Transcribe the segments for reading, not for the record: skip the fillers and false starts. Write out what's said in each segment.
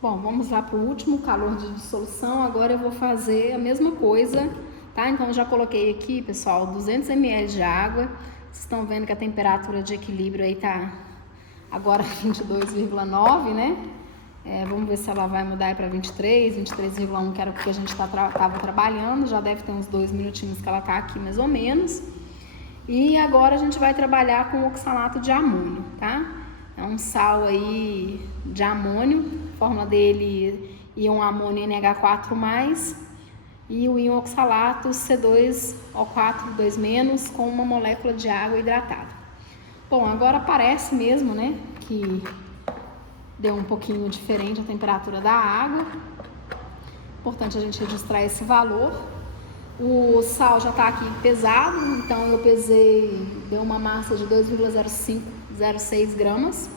Bom, vamos lá para o último calor de dissolução. Agora eu vou fazer a mesma coisa, tá? Então, eu já coloquei aqui, pessoal, 200 ml de água. Vocês estão vendo que a temperatura de equilíbrio aí tá agora 22,9, né? Vamos ver se ela vai mudar para 23, 23,1, que era o que a gente tava trabalhando. Já deve ter uns 2 minutinhos que ela tá aqui, mais ou menos. E agora a gente vai trabalhar com oxalato de amônio, tá? É um sal aí de amônio, a fórmula dele íon amônio NH4+, e o íon oxalato C2O4 2- com uma molécula de água hidratada. Bom, agora parece mesmo, né, que deu um pouquinho diferente a temperatura da água. Importante a gente registrar esse valor. O sal já está aqui pesado, então eu pesei, deu uma massa de 2,06 gramas.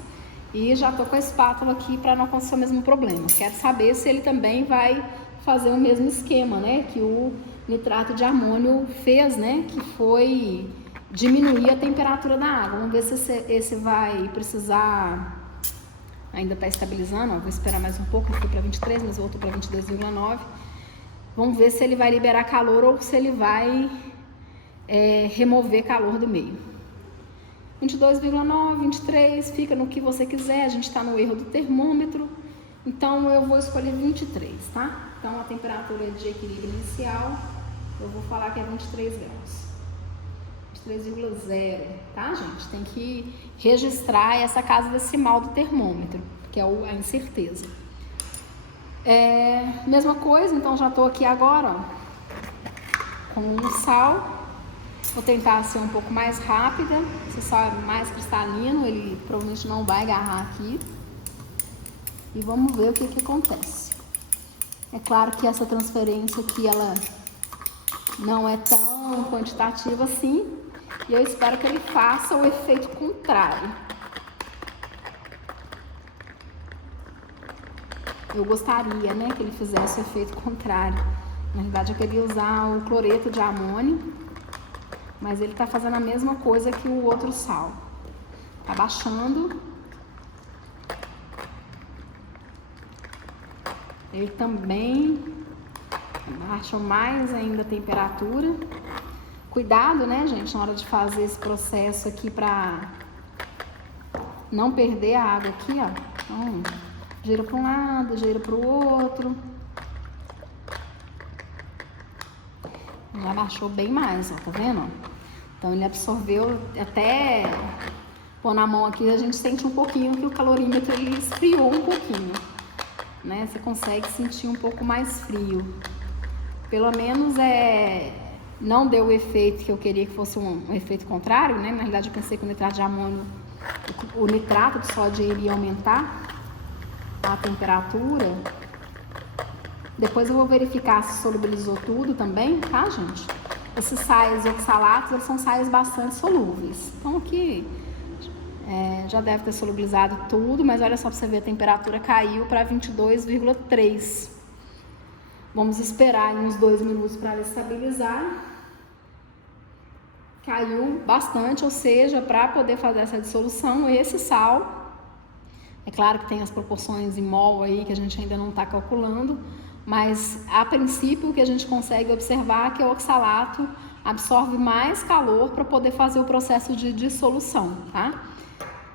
E já tô com a espátula aqui para não acontecer o mesmo problema. Quero saber se ele também vai fazer o mesmo esquema, né, que o nitrato de amônio fez, né, que foi diminuir a temperatura da água. Vamos ver se esse vai precisar. Ainda está estabilizando, ó, vou esperar mais um pouco, aqui para 23, mas voltou para 22,9. Vamos ver se ele vai liberar calor ou se ele vai remover calor do meio. 22,9, 23, fica no que você quiser, a gente está no erro do termômetro, então eu vou escolher 23, tá? Então a temperatura de equilíbrio inicial, eu vou falar que é 23 graus. 23,0, tá, gente? Tem que registrar essa casa decimal do termômetro, que é a incerteza. Mesma coisa, então já tô aqui agora, ó, com o sal. Vou tentar ser um pouco mais rápida. Esse sal é mais cristalino, ele provavelmente não vai agarrar aqui. E vamos ver o que acontece. É claro que essa transferência aqui, ela não é tão quantitativa assim. E eu espero que ele faça o efeito contrário. Eu gostaria, né, que ele fizesse o efeito contrário. Na verdade, eu queria usar o cloreto de amônio, mas ele tá fazendo a mesma coisa que o outro sal. Tá baixando. Ele também baixa mais ainda a temperatura. Cuidado, né, gente, na hora de fazer esse processo aqui pra não perder a água aqui, ó. Então, gira para um lado, gira para o outro. Já baixou bem mais, ó, tá vendo? Então ele absorveu, até pôr na mão aqui a gente sente um pouquinho que o calorímetro ele esfriou um pouquinho, né? Você consegue sentir um pouco mais frio. Pelo menos não deu o efeito que eu queria que fosse um efeito contrário, né? Na realidade eu pensei que o nitrato de amônio, o nitrato de sódio iria aumentar a temperatura. Depois eu vou verificar se solubilizou tudo também, tá, gente? Esses sais oxalatos, eles são sais bastante solúveis. Então aqui já deve ter solubilizado tudo, mas olha só para você ver, a temperatura caiu para 22,3. Vamos esperar uns 2 minutos para ela estabilizar. Caiu bastante, ou seja, para poder fazer essa dissolução, esse sal, é claro que tem as proporções em mol aí que a gente ainda não está calculando, mas a princípio o que a gente consegue observar é que o oxalato absorve mais calor para poder fazer o processo de dissolução, tá?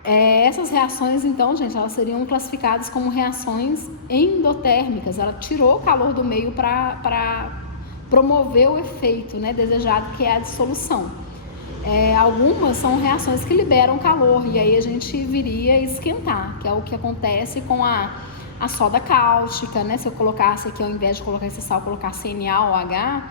Essas reações, então, gente, elas seriam classificadas como reações endotérmicas. Ela tirou o calor do meio para promover o efeito, né, desejado, que é a dissolução. Algumas são reações que liberam calor e aí a gente viria a esquentar, que é o que acontece com a soda cáustica, né? Se eu colocasse aqui, ao invés de colocar esse sal, colocasse NaOH,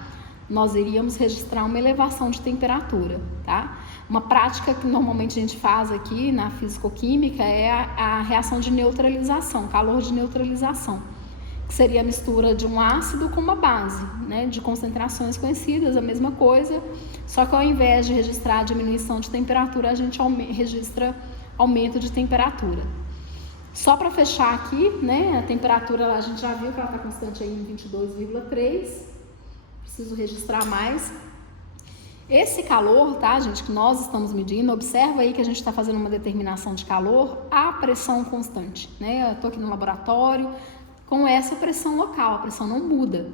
nós iríamos registrar uma elevação de temperatura, tá? Uma prática que normalmente a gente faz aqui na fisicoquímica é a reação de neutralização, calor de neutralização, que seria a mistura de um ácido com uma base, né? De concentrações conhecidas, a mesma coisa, só que ao invés de registrar a diminuição de temperatura, a gente registra aumento de temperatura. Só para fechar aqui, né, a temperatura a gente já viu que ela está constante aí em 22,3. Preciso registrar mais. Esse calor, tá, gente, que nós estamos medindo, observa aí que a gente está fazendo uma determinação de calor a pressão constante, né? Eu estou aqui no laboratório, com essa pressão local, a pressão não muda.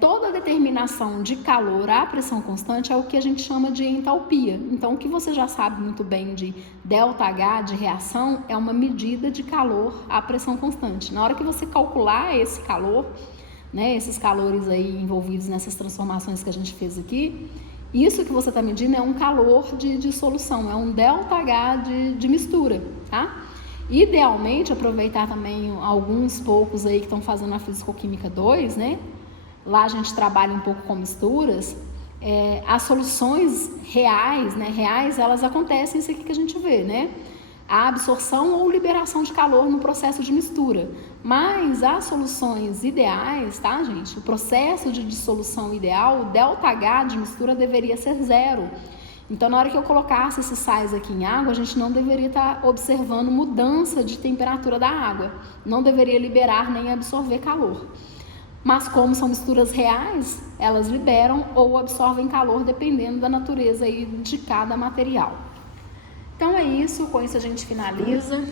Toda a determinação de calor à pressão constante é o que a gente chama de entalpia. Então, o que você já sabe muito bem de ΔH, de reação, é uma medida de calor à pressão constante. Na hora que você calcular esse calor, né, esses calores aí envolvidos nessas transformações que a gente fez aqui, isso que você está medindo é um calor de solução, é um ΔH de mistura, tá? Idealmente, aproveitar também alguns poucos aí que estão fazendo a Físico-Química 2, né? Lá a gente trabalha um pouco com misturas. As soluções reais, né? Reais, elas acontecem isso aqui que a gente vê, né? A absorção ou liberação de calor no processo de mistura. Mas as soluções ideais, tá, gente? O processo de dissolução ideal, o ΔH de mistura deveria ser 0. Então, na hora que eu colocasse esses sais aqui em água, a gente não deveria estar observando mudança de temperatura da água. Não deveria liberar nem absorver calor. Mas como são misturas reais, elas liberam ou absorvem calor dependendo da natureza aí de cada material. Então é isso, com isso a gente finaliza.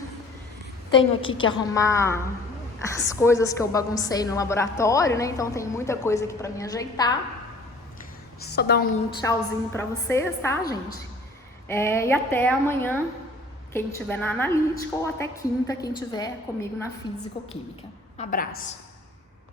Tenho aqui que arrumar as coisas que eu baguncei no laboratório, né? Então tem muita coisa aqui para me ajeitar. Só dar um tchauzinho para vocês, tá, gente? E até amanhã, quem estiver na analítica, ou até quinta, quem estiver comigo na físico-química. Abraço!